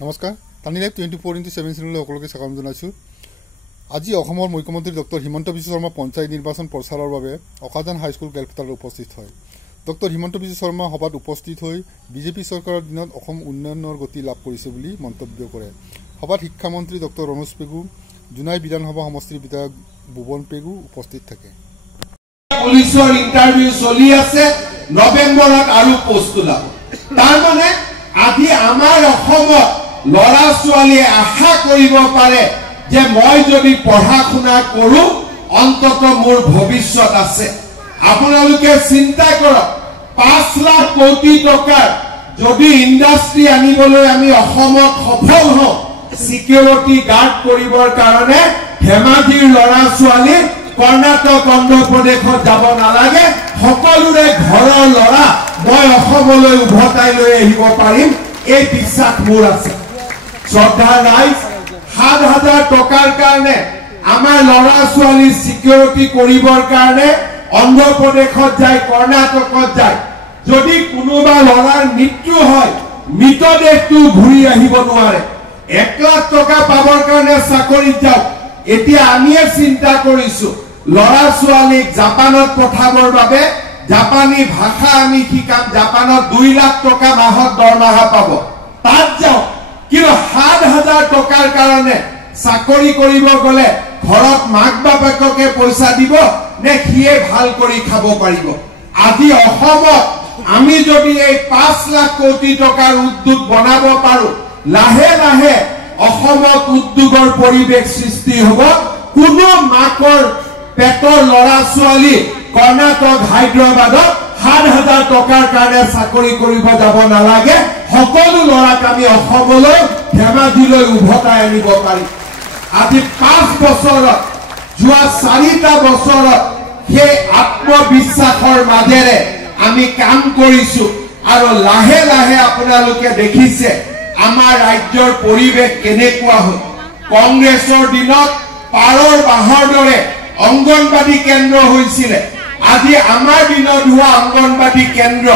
নমস্কাৰ টানি live 24x7 চেনেললৈ সকলোকে স্বাগতম জনাইছোঁ। আজি অসমৰ মুখ্যমন্ত্ৰী ডক্টৰ হিমন্ত বিশ্ব শৰ্মা পঞ্চায়ত নিৰ্বাচন প্ৰচাৰৰ বাবে অকাজান হাইস্কুল খেলপথাৰত উপস্থিত হয়। ডক্টৰ হিমন্ত বিশ্ব শৰ্মা সভাত উপস্থিত হৈ বিজেপি চৰকাৰৰ দিনত অসম উন্নয়নৰ গতি লাভ কৰিছে বুলি মন্তব্য কৰে। সভাত শিক্ষামন্ত্ৰী ডক্টৰ ৰমেশ পেগু, জোনাই বিধানসভা সমষ্টিৰ বিধায়ক ভুৱন পেগু উপস্থিত থাকে। পুলিচৰ ইন্টাৰভিউ চলি আছে, নৱেম্বৰত আৰু পোষ্ট ওলাব। তাৰ মানে আজি আমাৰ অসমত লৰা ছোৱালীয়ে আশা কৰিব পাৰে যে মই যদি পঢ়া শুনা কৰো অন্তত মোৰ ভৱিষ্যত আছে। আপোনালোকে চিন্তা কৰক, 5 লাখ কোটি টকাৰ যদি ইণ্ডাষ্ট্ৰী আনিবলৈ আমি অসমত সফল হওঁ, সিকিউৰিটি গাৰ্ড কৰিবৰ কাৰণে ধেমাজিৰ লৰা ছোৱালী কৰ্ণাটক অন্ধ্ৰ প্ৰদেশত যাব নালাগে, সকলোৰে ঘৰৰ লৰা মই অসমলৈ উভতাই লৈ আহিব পাৰিম, এই বিশ্বাস মোৰ আছে। শ্ৰদ্ধা ৰাইজ, 7,000 টকাৰ কাৰণে আমাৰ লৰা ছোৱালী সিকিউৰিটি কৰিবৰ কাৰণে অন্ধ্ৰ প্ৰদেশত যায়, কৰ্ণাটকত যায়। যদি কোনোবা লৰাৰ মৃত্যু হয়, মৃতদেহটো ঘূৰি আহিব নোৱাৰে, 1 লাখ টকা পাবৰ কাৰণে চাকৰিত যাওক। এতিয়া আমিয়ে চিন্তা কৰিছো লৰা ছোৱালীক জাপানত পঠাবৰ বাবে জাপানী ভাষা আমি শিকাম, জাপানত 2 লাখ টকা মাহত দৰমহা পাব, তাত যাওক। কিন্তু 7,000 টকাৰ কাৰণে চাকৰি কৰিব গলে ঘৰত মাক বাপেককে পইচা দিব নে সিয়ে ভাল কৰি খাব পাৰিব? আজি অসমত আমি যদি এই 5 লাখ কোটি টকাৰ উদ্যোগ বনাব পাৰো, লাহে লাহে অসমত উদ্যোগৰ পৰিৱেশ সৃষ্টি হ'ব। কোনো মাকৰ পেটৰ লৰা ছোৱালী কৰ্ণাটক হায়দৰাবাদত 7,000 টকাৰ কাৰণে চাকৰি কৰিব যাব নালাগে, সকলো লৰাক আমি অসমলৈ ধেমাজিলৈ উভতাই আনিব পাৰিম। আজি 5 বছৰত, যোৱা 4টা বছৰত সেই আত্মবিশ্বাসৰ মাজেৰে আমি কাম কৰিছো আৰু লাহে লাহে আপোনালোকে দেখিছে আমাৰ ৰাজ্যৰ পৰিৱেশ কেনেকুৱা হ'ল। কংগ্ৰেছৰ দিনত পাৰৰ বাঁহৰ দৰে অংগনবাদী কেন্দ্ৰ হৈছিলে, আজি আমাৰ দিনত হোৱা অংগনবাদী কেন্দ্ৰ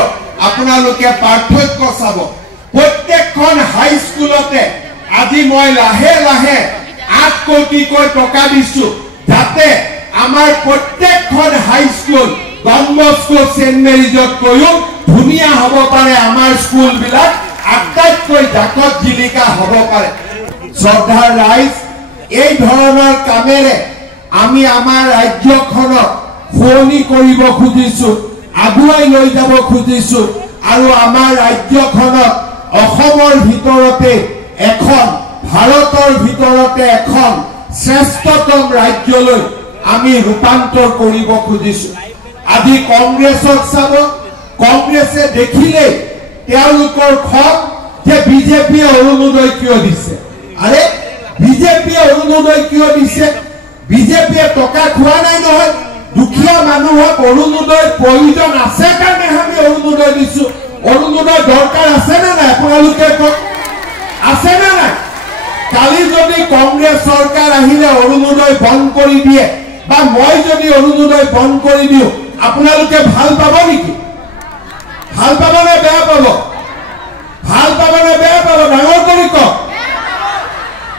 আপোনালোকে পাৰ্থক্য চাব। প্ৰত্যেকখন হাইস্কুলতে আজি মই লাহে লাহে 8 কোটিকৈ টকা দিছো, যাতে আমাৰ প্ৰত্যেকখন হাইস্কুল ডন বস্কো সেন্ট মেৰিজতকৈও ধুনীয়া হ'ব পাৰে, আমাৰ স্কুলবিলাক আটাইতকৈ জাকত জিলিকা হ'ব পাৰে। শ্ৰদ্ধাৰ ৰাইজ, এই ধৰণৰ কামেৰে আমি আমাৰ ৰাজ্যখনক শুৱনি কৰিব খুজিছো, আগুৱাই লৈ যাব খুজিছো আৰু আমাৰ ৰাজ্যখনক অসমৰ ভিতৰতে এখন, ভাৰতৰ ভিতৰতে এখন শ্ৰেষ্ঠতম ৰাজ্যলৈ আমি ৰূপান্তৰ কৰিব খুজিছো। আজি কংগ্ৰেছক চাব, কংগ্ৰেছে দেখিলেই তেওঁলোকৰ খং যে বিজেপিয়ে অৰুণোদয় কিয় দিছে। আৰে বিজেপিয়ে অৰুণোদয় কিয় দিছে? বিজেপিয়ে টকা খোৱা নাই নহয়, দুখীয়া মানুহক অৰুণোদয় প্ৰয়োজন আছে কাৰণে আমি অৰুণোদয় দিছো। অৰুণোদয় দৰকাৰ আছে নে নাই আপোনালোকে কওক, আছে নে নাই? কালি যদি কংগ্ৰেছ চৰকাৰ আহিলে অৰুণোদয় বন্ধ কৰি দিয়ে বা মই যদি অৰুণোদয় বন্ধ কৰি দিওঁ, আপোনালোকে ভাল পাব নেকি? ভাল পাব নে বেয়া পাব? ভাল পাব নে বেয়া পাব? ডাঙৰ কৰি কওক।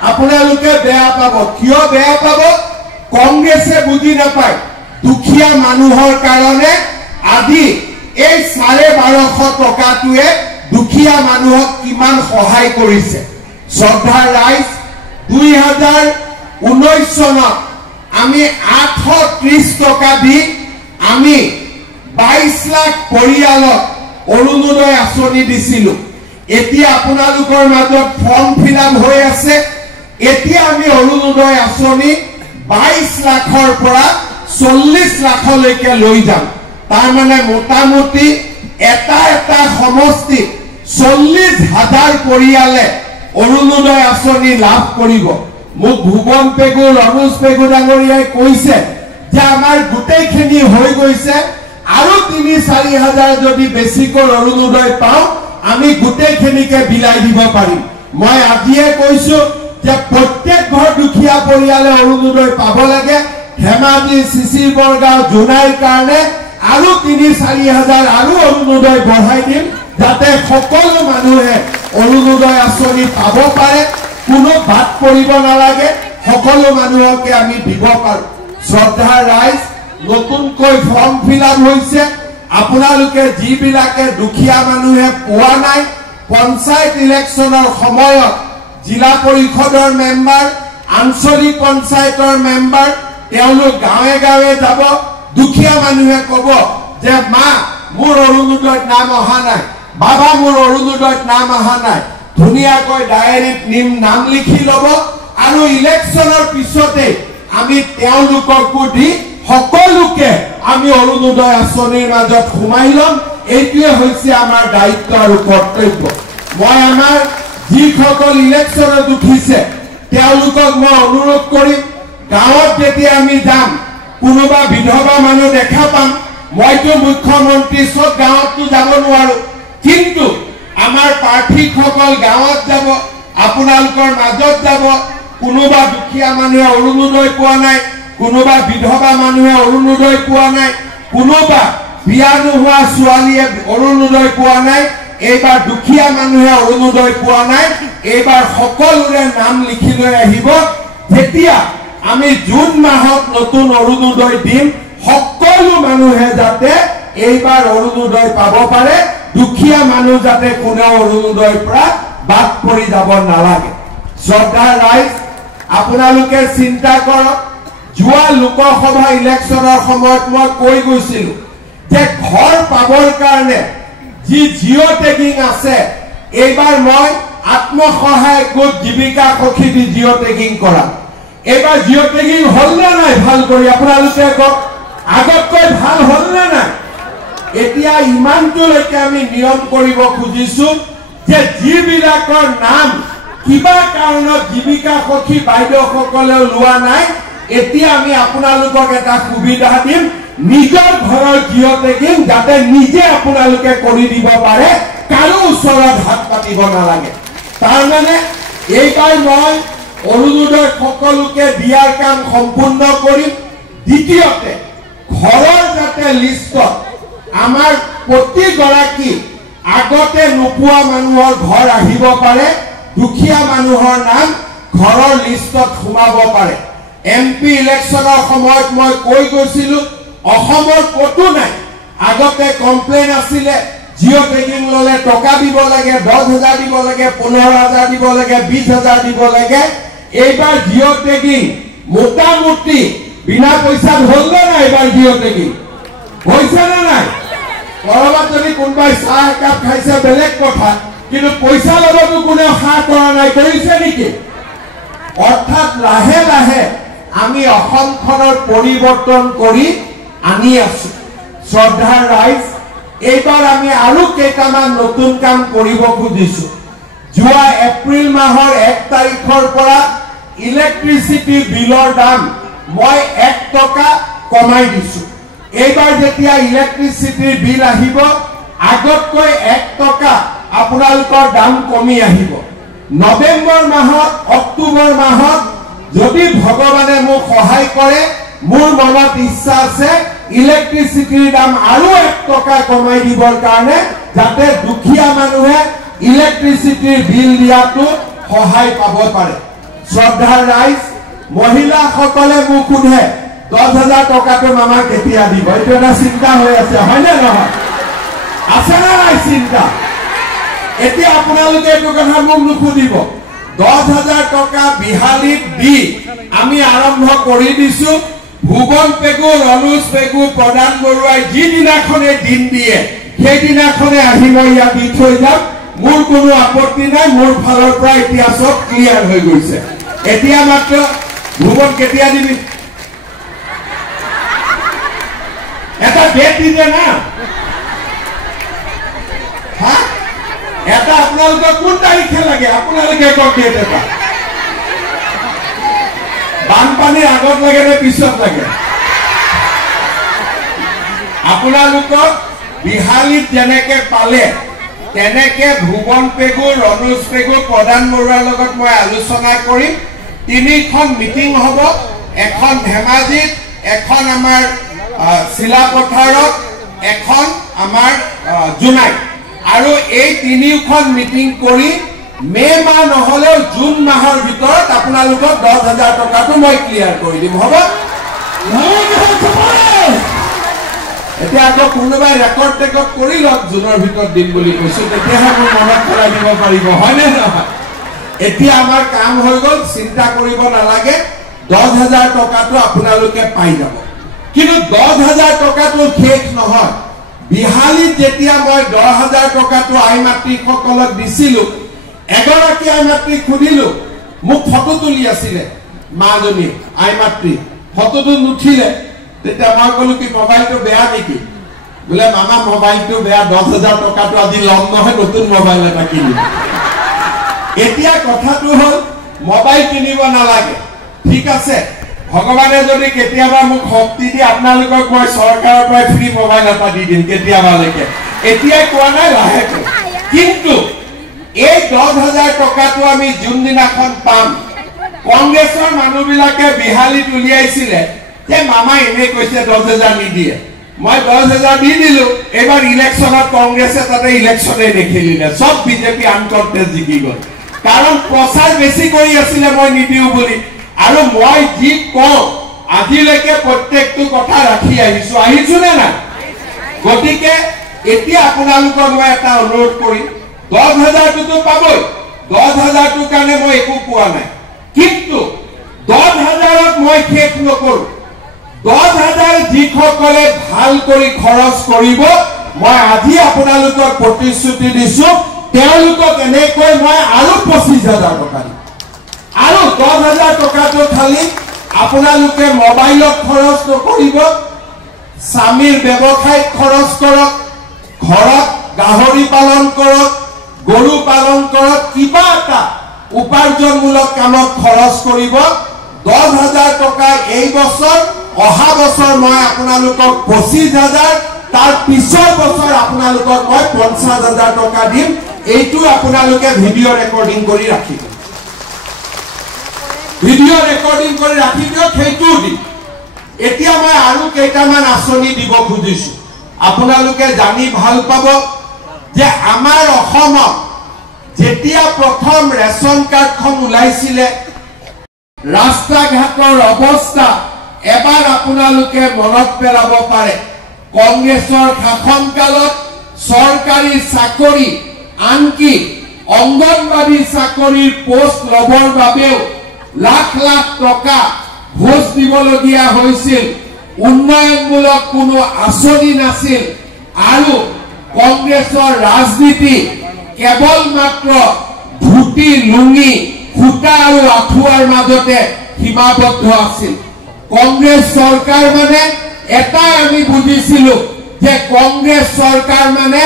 আপোনালোকে বেয়া পাব। কিয় বেয়া পাব? কংগ্ৰেছে বুজি নাপায় দুখীয়া মানুহৰ কাৰণে আজি এই 1250 টকাটোৱে দুখীয়া মানুহক কিমান সহায় কৰিছে। শ্ৰদ্ধাৰ ৰাইজ, 2019 চনত আমি 830 টকা দি আমি 22 লাখ পৰিয়ালক অৰুণোদয় আঁচনি দিছিলো। এতিয়া আপোনালোকৰ মাজত ফৰ্ম ফিল-আপ হৈ আছে, এতিয়া আমি অৰুণোদয় আঁচনি 22 লাখৰ পৰা 40 লাখলৈকে লৈ যাম। তাৰ মানে মোটামুটি এটা সমষ্টি 40,000 পৰিয়ালে অৰুণোদয় আঁচনি লাভ কৰিব। মোক ভুৱন পেগু, ৰমেশ পেগু ডাঙৰীয়াই কৈছে যে আমাৰ গোটেইখিনি হৈ গৈছে, আৰু 3-4 হাজাৰ যদি বেছিকৈ অৰুণোদয় পাওঁ আমি গোটেইখিনিকে বিলাই দিব পাৰিম। মই আজিয়ে কৈছো যে প্ৰত্যেক ঘৰ দুখীয়া পৰিয়ালে অৰুণোদয় পাব লাগে। ধেমাজি, চিচিৰ বৰগাঁও, জোনাইৰ কাৰণে আৰু 3-4 হাজাৰ আৰু অৰুণোদয় বঢ়াই দিম, যাতে সকলো মানুহে অৰুণোদয় আঁচনি পাব পাৰে কোনো বাদ পৰিব নালাগে সকলো মানুহকে আমি দিব পাৰো শ্ৰদ্ধা ৰাইজ নতুনকৈ ফৰ্ম ফিলআপ হৈছে আপোনালোকে যিবিলাকে দুখীয়া মানুহে পোৱা নাই পঞ্চায়ত ইলেকশ্যনৰ সময়ত জিলা পৰিষদৰ মেম্বাৰ আঞ্চলিক পঞ্চায়তৰ মেম্বাৰ তেওঁলোক গাঁৱে গাঁৱে যাব দুখীয়া মানুহে ক'ব যে মা মোৰ অৰুণোদয়ত নাম অহা নাই বাবা মোৰ অৰুণোদয়ত নাম অহা নাই ধুনীয়াকৈ ডায়েৰীত নাম লিখি ল'ব আৰু ইলেকশ্যনৰ পিছতে আমি তেওঁলোককো দি সকলোকে আমি অৰুণোদয় আঁচনিৰ মাজত সোমাই ল'ম এইটোৱে হৈছে আমাৰ দায়িত্ব আৰু কৰ্তব্য মই আমাৰ যিসকল ইলেকশ্যনত উঠিছে তেওঁলোকক মই অনুৰোধ কৰিম গাঁৱত যেতিয়া আমি যাম কোনোবা বিধৱা মানুহ দেখা পাম মইতো মুখ্যমন্ত্ৰী চব গাঁৱততো যাব নোৱাৰো কিন্তু আমাৰ প্ৰাৰ্থীসকল গাঁৱত যাব আপোনালোকৰ মাজত যাব কোনোবা দুখীয়া মানুহে অৰুণোদয় পোৱা নাই কোনোবা বিধৱা মানুহে অৰুণোদয় পোৱা নাই কোনোবা বিয়া নোহোৱা ছোৱালীয়ে অৰুণোদয় পোৱা নাই এইবাৰ দুখীয়া মানুহে অৰুণোদয় পোৱা নাই এইবাৰ সকলোৰে নাম লিখি লৈ আহিব যেতিয়া আমি জুন মাহত নতুন অৰুণোদয় দিম সকলো মানুহে যাতে এইবাৰ অৰুণোদয় পাব পাৰে দুখীয়া মানুহ যাতে কোনো অৰুণোদয়ৰ পৰা বাদ পৰি যাব নালাগে শ্ৰদ্ধা ৰাইজ আপোনালোকে চিন্তা কৰক যোৱা লোকসভা ইলেকশ্যনৰ সময়ত মই কৈ গৈছিলো যে ঘৰ পাবৰ কাৰণে যি জিঅ' টেগিং আছে এইবাৰ মই আত্মসহায়ক গোট জীৱিকা সখী দি জিঅ' টেগিং কৰা এইবাৰ জিঅ' টেগিং হ'ল নে নাই ভাল কৰি আপোনালোকে কওক আগতকৈ ভাল হ'ল নে নাই এতিয়া ইমানটোলৈকে আমি নিয়ম কৰিব খুজিছো যে যিবিলাকৰ নাম কিবা কাৰণত জীৱিকা সখী বাইদেউসকলেও লোৱা নাই এতিয়া আমি আপোনালোকক এটা সুবিধা দিম নিজৰ ঘৰৰ জিঅ' টেগিং যাতে নিজে আপোনালোকে কৰি দিব পাৰে কাৰো ওচৰত হাত পাতিব নালাগে তাৰমানে এইবাৰ মই অৰুণোদয় সকলোকে দিয়াৰ কাম সম্পূৰ্ণ কৰিম দ্বিতীয়তে ঘৰৰ যাতে লিষ্টত আমাৰ প্ৰতিগৰাকী আগতে নোপোৱা মানুহৰ ঘৰ আহিব পাৰে দুখীয়া মানুহৰ নাম ঘৰৰ লিষ্টত সোমাব পাৰে এমপি ইলেকশ্যনৰ সময়ত মই কৈ গৈছিলো অসমৰ কতো নাই আগতে কমপ্লেইন আছিলে জিঅ' টেগিং ললে টকা দিব লাগে 10,000 দিব লাগে 15,000 দিব লাগে 20,000 দিব লাগে এইবাৰ জিঅ' টেগিং মোটামুটি বিনা পইচাত হ'ল নে নাই এইবাৰ জিঅ' টেগিং হৈছে নে নাই কৰবাত যদি কোনোবাই চাহ একাপ খাইছে বেলেগ কথা কিন্তু পইচা ল'বতো কোনেও সাহ কৰা নাই কৰিছে নেকি অৰ্থাৎ লাহে লাহে আমি অসমখনৰ পৰিৱৰ্তন কৰি আনি আছো শ্ৰদ্ধা ৰাইজ এইবাৰ আমি আৰু কেইটামান নতুন কাম কৰিব খুজিছো যোৱা এপ্ৰিল মাহৰ 1 তাৰিখৰ পৰা ইলেক্ট্ৰিচিটি বিলৰ দাম মই 1 টকা কমাই দিছো এইবাৰ যেতিয়া ইলেক্ট্ৰিচিটিৰ বিল আহিব আগতকৈ 1 টকা আপোনালোকৰ দাম কমি আহিব নৱেম্বৰ মাহত অক্টোবৰ মাহত যদি ভগৱানে মোক সহায় কৰে মোৰ মনত ইচ্ছা আছে ইলেক্ট্ৰিচিটিৰ দাম আৰু 1 টকা কমাই দিবৰ কাৰণে যাতে দুখীয়া মানুহে ইলেক্ট্ৰিচিটিৰ বিল দিয়াটো সহায় পাব পাৰে শ্ৰদ্ধা ৰাইজ মহিলাসকলে মোক সোধে 10,000 টকাটো মামা কেতিয়া দিব এইটো এটা চিন্তা হৈ আছে হয়নে নহয় আছে না নাই চিন্তা এতিয়া আপোনালোকে এইটো কথা মোক নুসুধিব 10,000 টকা বিহালীত দি আমি আৰম্ভ কৰি দিছো ভুৱন পেগু ৰনুজ পেগু প্ৰধান বৰুৱাই যিদিনাখনে দিন দিয়ে সেইদিনাখনে আহি মই ইয়াত দি থৈ যাম মোৰ কোনো আপত্তি নাই মোৰ ফালৰ পৰা এতিয়া সব ক্লিয়াৰ হৈ গৈছে এতিয়া মাত্ৰ ভুৱন কেতিয়া দিবি এটা ডেট দিছে না হা এটা আপোনালোকে কোন তাৰিখে লাগে আপোনালোকে কওক ডেট এটা বানপানীৰ আগত লাগে নে পিছত লাগে আপোনালোকক বিহালীত যেনেকে পালে তেনেকে ভুৱন পেগু ৰনুজ পেগু প্ৰধান বৰুৱাৰ লগত মই আলোচনা কৰিম 3খন মিটিং হ'ব এখন ধেমাজিত এখন আমাৰ চিলাপথাৰত এখন আমাৰ জুনাইত আৰু এই তিনিখন মিটিং কৰি মে মাহ নহলেও জুন মাহৰ ভিতৰত আপোনালোকক 10,000 টকাটো মই ক্লিয়াৰ কৰি দিম হ'ব এতিয়া আকৌ কোনোবাই ৰেকৰ্ড কৰি লওক জুনৰ ভিতৰত দিম বুলি কৈছো তেতিয়াহে মোৰ মনত পেলাই দিব পাৰিব হয়নে নহয় এতিয়া আমাৰ কাম হৈ গ'ল চিন্তা কৰিব নালাগে 10,000 টকাটো আপোনালোকে পাই যাব কিন্তু 10,000 টকাটো শেষ নহয় বিহালীত যেতিয়া মই 10,000 টকাটো আই মাতৃসকলক দিছিলো এগৰাকী আই মাতৃক খুদিলো মোক ফটো তুলি আছিলে মাজনী আই মাতৃ ফটোটো নুঠিলে তেতিয়া মই কলো কি মোবাইলটো বেয়া নেকি বোলে মামা মোবাইলটো বেয়া 10,000 টকাটো আজি লম নহয় নতুন মোবাইল এটা কিনিম এতিয়া কথাটো হল মোবাইল কিনিব নালাগে ঠিক আছে ভগৱানে যদি কেতিয়াবা মোক শক্তি দি আপোনালোকক মই চৰকাৰৰ পৰা ফ্ৰী মোবাইল এটা দি দিম কেতিয়াবালৈকে এতিয়াই কোৱা নাই লাহেকে কিন্তু এই 10,000 টকাটো আমি যোনদিনাখন পাম কংগ্ৰেছৰ মানুহবিলাকে বিহালীত উলিয়াইছিলে যে মামা এনে কৈছে 10,000 নিদিয়ে মই 10,000 দি দিলো এবাৰ ইলেকশ্যনত কংগ্ৰেছে তাতে ইলেকশ্যনে নেখেলিলে সব বিজেপি আনকণ্টেষ্ট জিকি গ'ল কাৰণ প্ৰচাৰ বেছি কৰি আছিলে মই নিদিও বুলি আৰু মই যি কওঁ আজিলৈকে প্ৰত্যেকটো কথা ৰাখি আহিছো নে নাই গতিকে এতিয়া আপোনালোকক মই এটা অনুৰোধ কৰিম 10,000টো পাবই 10,000টোৰ কাৰণে মই একো কোৱা নাই কিন্তু 10,000ত মই শেষ নকৰো 10,000 যিসকলে ভাল কৰি খৰচ কৰিব মই আজি আপোনালোকক প্ৰতিশ্ৰুতি দিছো তেওঁলোকক এনেকৈ মই আৰু 25,000 টকা দিম আৰু 10,000 টকাটো খালি আপোনালোকে মোবাইলত খৰচ নকৰিব স্বামীৰ ব্যৱসায়ত খৰচ কৰক ঘৰত গাহৰি পালন কৰক গৰু পালন কৰক কিবা এটা উপাৰ্জনমূলক কামত খৰচ কৰিব 10,000 টকা এই বছৰ অহা বছৰ মই আপোনালোকক 25,000 তাৰ পিছৰ বছৰ আপোনালোকক মই 50,000 টকা দিম এইটো আপোনালোকে ভিডিঅ' ৰেকৰ্ডিং কৰি ৰাখিব ভিডিঅ' ৰেকৰ্ডিং কৰি ৰাখি দিয়ক সেইটো দিম এতিয়া মই আৰু কেইটামান আঁচনি দিব খুজিছো আপোনালোকে জানি ভাল পাব যে আমাৰ অসমত যেতিয়া প্ৰথম ৰেচন কাৰ্ডখন ওলাইছিলে ৰাস্তা ঘাটৰ অৱস্থা এবাৰ আপোনালোকে মনত পেলাব পাৰে কংগ্ৰেছৰ শাসনকালত চৰকাৰী চাকৰি আনকি অংগনবাড়ী চাকৰিৰ পোষ্ট লবৰ বাবেও লাখ লাখ টকা ঘোষ দিবলগীয়া হৈছিল উন্নয়নমূলক কোনো আঁচনি নাছিল আৰু কংগ্ৰেছৰ ৰাজনীতি কেৱল মাত্ৰ ধুতি লুঙি খুটা আৰু আঁঠুৱাৰ মাজতে সীমাবদ্ধ আছিল কংগ্ৰেছ চৰকাৰ মানে এটাই আমি বুজিছিলো যে কংগ্ৰেছ চৰকাৰ মানে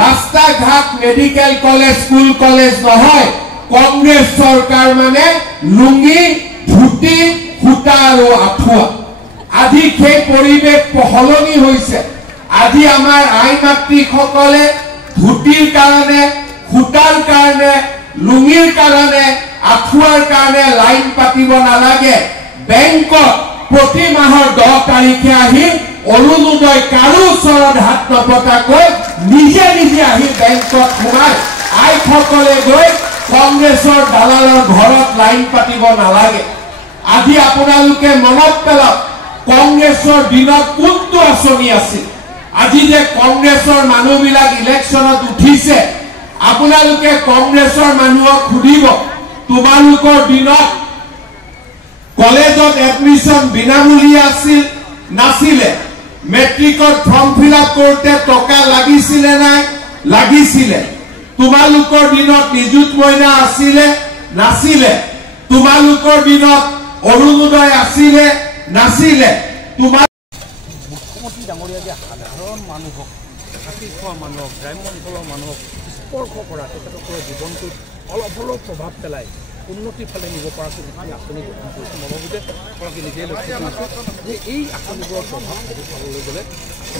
ৰাস্তা ঘাট মেডিকেল কলেজ স্কুল কলেজ নহয় কংগ্ৰেছ চৰকাৰ মানে লুঙি ধুতি খুটা আৰু আঁঠুৱা আজি সেই পৰিৱেশ সলনি হৈছে আজি আমাৰ আই মাতৃসকলে ধুতিৰ কাৰণে খুটাৰ কাৰণে লুঙিৰ কাৰণে আঁঠুৱাৰ কাৰণে লাইন পাতিব নালাগে বেংকত প্ৰতি মাহৰ 10 তাৰিখে আহি অৰুণোদয় কাৰো ওচৰত হাত নপতাকৈ নিজে নিজে আহি বেংকত সোমাই আইসকলে গৈ কংগ্ৰেছৰ দালালৰ ঘৰত লাইন পাতিব নালাগে আজি আপোনালোকে মনত পেলাওক কংগ্ৰেছৰ দিনত কোনটো আঁচনি আছিল আজি যে কংগ্ৰেছৰ মানুহবিলাক ইলেকশ্যনত উঠিছে আপোনালোকে কংগ্ৰেছৰ মানুহক সুধিব তোমালোকৰ দিনত কলেজত এডমিশন বিনামূলীয়া আছিল নাছিলে মেট্ৰিকত ফৰ্ম ফিল আপ কৰোঁতে টকা লাগিছিলে নাই লাগিছিলে তোমালোকৰ দিনত নিযুত মইনা আছিলে নাছিলে তোমালোকৰ দিনত অৰুণোদয় আছিলে নাছিলে মুখ্যমন্ত্ৰী ডাঙৰীয়া যে সাধাৰণ মানুহক চাকৰি খোৱা মানুহক গ্ৰাম্য অঞ্চলৰ মানুহক স্পৰ্শ কৰা তেখেতসকলৰ জীৱনটোত অলপ হ'লেও প্ৰভাৱ পেলাই উন্নতিৰ ফালে নিব পৰাকৈ যিখিনি আঁচনি গ্ৰহণ কৰিছে মই ভাবোঁ যে আপোনালোকে নিজেই লক্ষ্য কৰিছোঁ যে এই আঁচনিবোৰৰ প্ৰভাৱ চাবলৈ গ'লে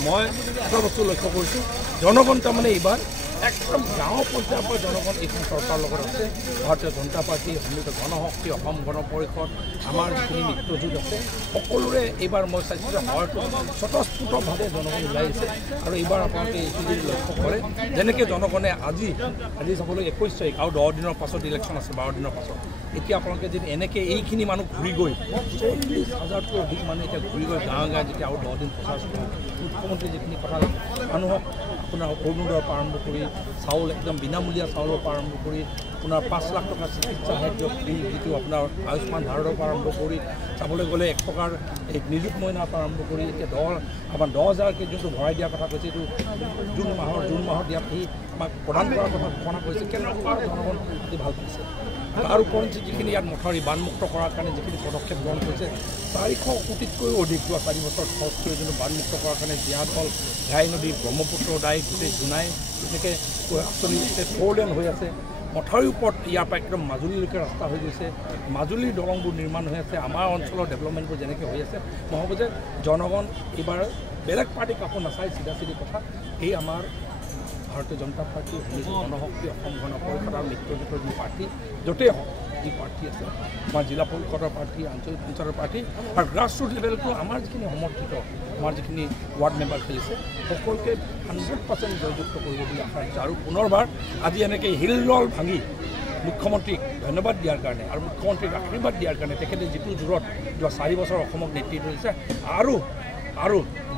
মই এটা বস্তু লক্ষ্য কৰিছোঁ জনগণ তাৰমানে এইবাৰ একদম গাঁও পৰ্যায়ৰ পৰা জনগণ এইখন চৰকাৰৰ লগত আছে। ভাৰতীয় জনতা পাৰ্টি, সমৃদ্ধ গণশক্তি, অসম গণ পৰিষদ, আমাৰ যিখিনি মিত্ৰজোঁট আছে সকলোৰে এইবাৰ মই চাইছোঁ যে হয়তো স্বতঃস্ফূৰ্তভাৱে জনগণ ওলাই আহিছে। আৰু এইবাৰ আপোনালোকে এইখিনি লক্ষ্য কৰে যেনেকৈ জনগণে আজি চাবলৈ 21 তাৰিখ আৰু 10 দিনৰ পাছত ইলেকশ্যন আছে, 12 দিনৰ পাছত। এতিয়া আপোনালোকে যদি এনেকৈ এইখিনি মানুহ ঘূৰি গৈ 40,000তকৈ অধিক মানুহ এতিয়া ঘূৰি গৈ গাঁৱে গাঁৱে যেতিয়া আৰু 10 দিন প্ৰচাৰ চলিব, মুখ্যমন্ত্ৰী যিখিনি কথা মানুহক আপোনাৰ অৰুণোদয়ৰ পৰা আৰম্ভ কৰি চাউল একদম বিনামূলীয়া চাউলৰ পৰা আৰম্ভ কৰি আপোনাৰ 5 লাখ টকা চিকিৎসা সাহায্য ফ্ৰী যিটো আপোনাৰ আয়ুষ্মান ভাৰতৰ পৰা আৰম্ভ কৰি চাবলৈ গ'লে 1 টকাৰ এই নিযুত মইনাৰ পৰা আৰম্ভ কৰি এতিয়া 10,000কে যোনটো ভৰাই দিয়াৰ কথা কৈছে, এইটো জুন মাহৰ দিয়াত সি আমাক প্ৰদান কৰাৰ কথা ঘোষণা কৰিছে। কেনেকুৱা জনগণ অতি ভাল পাইছে। তাৰ উপৰিঞ্চি যিখিনি ইয়াত মথাউৰি বানমুক্ত কৰাৰ কাৰণে যিখিনি পদক্ষেপ গ্ৰহণ কৰিছে 400 কোটিতকৈও অধিক যোৱা 4 বছৰত খৰচ কৰি যোনটো বানমুক্ত কৰাৰ কাৰণে জীয়াদল, ঘাই নদী, ব্ৰহ্মপুত্ৰ দাই গোটেই জোনাই তেনেকৈ আঁচনি আছে, 4 লেন হৈ আছে। মথাউৰিৰ ওপৰত ইয়াৰ পৰা একদম মাজুলীলৈকে ৰাস্তা হৈ গৈছে, মাজুলীৰ দলংবোৰ নিৰ্মাণ হৈ আছে, আমাৰ অঞ্চলৰ ডেভেলপমেণ্টবোৰ যেনেকৈ হৈ আছে। মই ভাবোঁ যে জনগণ এইবাৰ বেলেগ পাৰ্টি কাকো নাচাই চিধা কথা এই আমাৰ ভাৰতীয় জনতা পাৰ্টি, গণশক্তি, অসম গণ পৰিষদ আৰু মিত্ৰজোঁটৰ যি পাৰ্টি য'তেই হওক যি প্ৰাৰ্থী আছে, আমাৰ জিলা পৰিষদৰ প্ৰাৰ্থী, আঞ্চলিক পঞ্চায়তৰ প্ৰাৰ্থী আৰু গ্ৰাছৰুট লেভেলতো আমাৰ যিখিনি সমৰ্থিত আমাৰ যিখিনি ৱাৰ্ড মেম্বাৰ খেলিছে সকলোকে 100% জয়যুক্ত কৰিব বুলি আশা ৰাখিছে। আৰু পুনৰবাৰ আজি এনেকৈ হিলদল ভাঙি মুখ্যমন্ত্ৰীক ধন্যবাদ দিয়াৰ কাৰণে আৰু মুখ্যমন্ত্ৰীক আশীৰ্বাদ দিয়াৰ কাৰণে তেখেতে যিটো জোৰত যোৱা 4 বছৰ অসমক নেতৃত্ব দিছে আৰু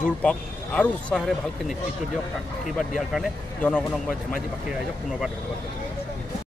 জোৰ পাওক আৰু উৎসাহেৰে ভালকৈ নেতৃত্ব দিয়ক, তাক আশীৰ্বাদ দিয়াৰ কাৰণে জনগণক মই ধেমাজিবাসী ৰাইজক পুনৰবাৰ ধন্যবাদ দিছোঁ।